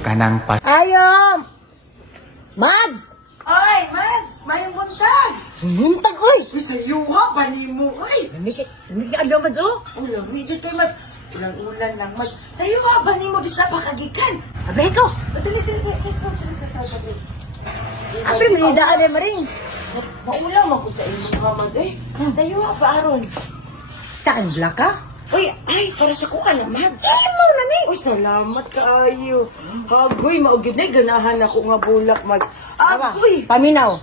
Kanang pas... Ayom! Mads! Ay, mas! Mayong buntag! Hintag, oy! Uy, sayuha ba ni mo? Uy! Namikit adlaw, Mads, oh! Ulang, medyo kay mas. Ulang-ulan lang, mas. Sayuha ba ni mo? Bisa pa kagikan. Abay ko! Dali. Kaya sila sa sabi. Abay, manidaan eh, Maring! Maulam ako sa imo, mas. Eh, sayuha pa, Aron. Taan black ka? Uy, ay, para sa kuha na, Mads. Ay, mo na ni! Uy, salamat kaayo. Kagoy, maugid na ganahan ako nga bulak, Mads. Agoy! Paminaw!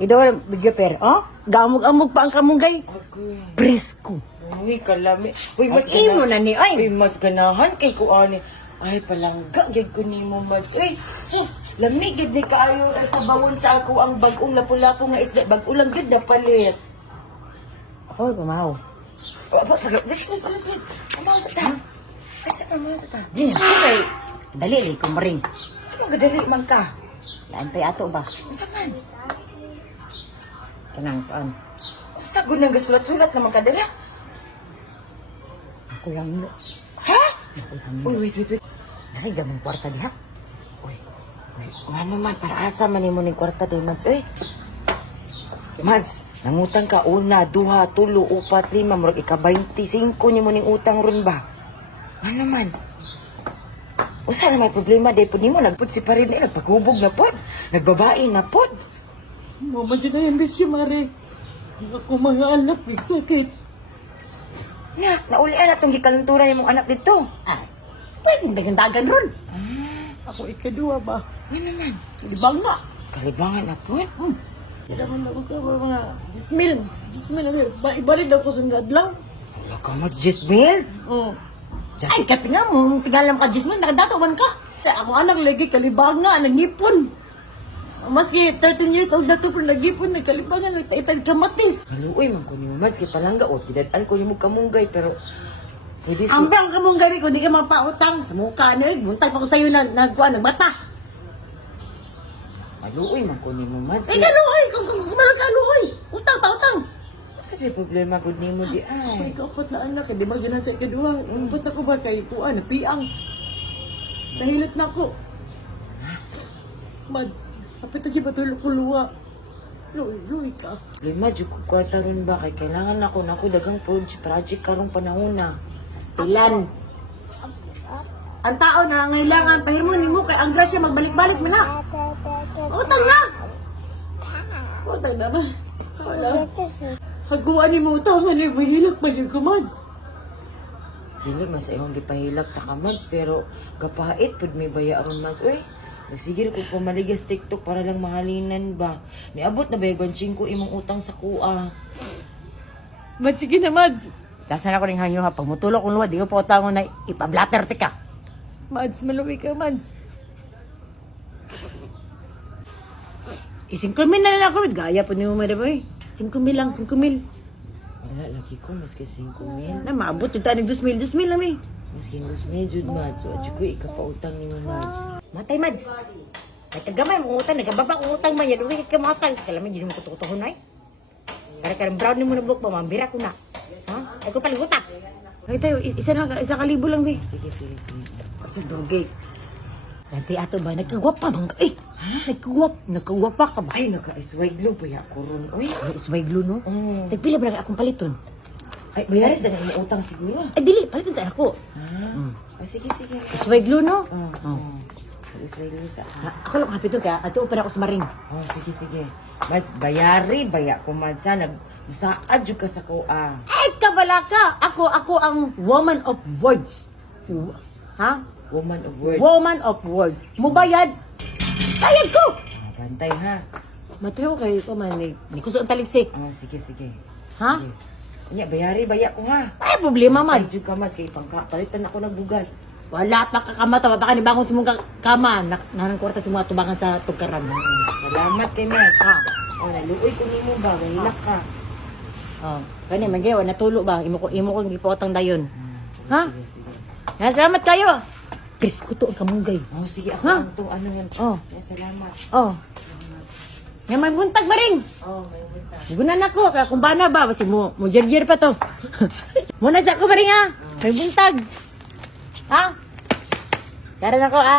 Idaw, video per, oh? Gamog-amog pa ang kamunggay. Agoy. Presko! Uy, kalami. Uy, mas Ay, imo na ni, ay! Uy, mas ganahan kay kuani. Ay, palangga, gid ko ni mo, Mads. Uy, sus, lamig gid ni kaayo sa bawon sa ako ang bagong lapu-lapu nga isda. Bag-o lang gid na palit. Ako, pumaw. O, apa, sus. Amaw sa ta. Asa amaw sa ta? Di, okay. Dali, ko Maring. Ano gadali man ka? Laantay ato ba? Usa man? Kanang paan. Usa gud nang gasulat-sulat naman ka dira? Ako yung... Ha? Ako yung... Uy, wait. Nakigam ang kwarta diha. Uy, nga naman, para asa man mo ning kwarta doon, Mads. Uy, Mads, nangutang ka, una, duha, tulo, upat, lima, murag ika-25 ni mo ning utang ron ba? Nga naman. Usa na may problema, day po ni mo, nagpud si parin eh, nagpagubog na pod, nagbabae na pod. Mama, dyan na yung bisyo, Mare. Ako mga anak, may sakit. Na, naulian na itong gikalunturan yung mong anak dito. Ah, pwedeng dagan ron. Ako ikadua ba? Nga naman. Libang nga. Kalibangan na pod. Kailangan ako ka mga Jismil, ibalid ako sa adlaw. Wala ka, Mads, Jismil. Oh. Ay, katinga mo, tigalam ka, Jisman, nakadatoban ka. Ako anak lagi kalibang nga, nangipon. Maski 13 years old na to, pero nagipon, nagkalibangan, nagtaitag kamatis. Haluoy, man ko ni mo, Mads, kay palangga, o, tinadaan ko ni mo kamunggay, pero... Pwede si... Ambang ka mong gari ko, di ka mapautang sa mukha na, buntay pa ko sa'yo na nagkuha ng bata. Haluoy, man ko ni mo, Mads. Ay, kaluoy, kung kumalang kaluoy. Utang pa, utang. Sa di problema ko ni mo di Ay, ay. kapat na anak, di ba ganun sa ikadua? Ba't ako ba kay kuan, piang? Nahilat na ako. Mads, kapit na siya patulog ko luwa. Luwi ka. Problema, dyan ko kwarta ron ba? Kay kailangan ako na ako dagang project karong panahon na. Tilan. Ang tao na ngailangan, pahirmonin mo kay ang grasya magbalik-balik mo na. Utang na. Utang na ba? Wala. Haguan ni mo utangan ni mahilak ba yung kumads? Dili, mas imong gipahilak ta ka, Mads, pero kapait, pud may baya aron, Mads. Uy, nagsigil ko pamaligas TikTok para lang mahalinan ba. Niabot na ba yung 5 imong utang sa kuha? Mads, sige na Mads. Lasan ako rin hanyo ha, pag mutulog kong luwa, di ko pa utangon na ipablatter ka. Mads, maluwi ka Mads. Ising kumil na lang ako, gaya po ni mo madaboy. 5 mil lang, 5 mil. Wala, lagi ko, maski 5,000. Na, maabot yung tanig 2 mil lang eh. Maski 2,000, Jud, Mads. So, adyo ko, ikapautang ni mo, Mads. Matay, Mads. Ay, kagamay mong utang, nagkababa kong utang man yan. Uwi ka matang, sa kalaman, hindi mo kutukutuhon ay. Karang brown ni mo na book, mamambira ko na. Ha? Ay, ko paling utang. Ay, tayo, isa kalibo lang, be. Sige. Kasi dogay. Nanti ato ba, nagkagwapa bang eh, nagkagwapa ka ba? Ay, naka-iswaglo pa ya ko ron. Uy, Ay, isway glue, no? Mm. Nagpila ba na akong paliton? ay, bayari sa nang utang siguro. Ay, dili, paliton sa ako. Ah, sige. Isway glue, no? Iswaglo sa Ha, ako lang kapito ka, ato pa na ako sa maring. Oh, sige. Mas bayari, baya ko, Mads, ha. Nagmusaad yung ka sa kuha. Ay, kabala ka! Ako ang woman of words. Ha? Woman of words. Woman of words. Mubayad, bayad ko! Ah, bantay, ha. Mateo kayo ko man, ni kuso ang taligsik. Oh, sige. Ha? Kanya, bayari, baya ko, ha. Ay, problema man. Ay, ka, Mads, kay palitan ako nagbugas. Wala pa kakamata, baka ni bangon sa mong kama. Narang kwarta sa mga tubangan sa tugkaran. Salamat kay Mads, ha. Oh, naluoy ko ni mo ba, mahilak ka. Oh, kani magawa natulo ba? Imo ko gipotang dayon. Ha? Sige. Ya, salamat kayo. Chris ko to ang kamunggay. Oh, sige, ako Ha? ang to, ano yan. Oh. Ya, salamat. Oh. Nga may buntag ba rin? Oh, may buntag. Gunan ako, kaya kung bana ba, basi mo jerjer pa to. Muna sa ako ba rin ha? May buntag. Ha? Karan ako ha?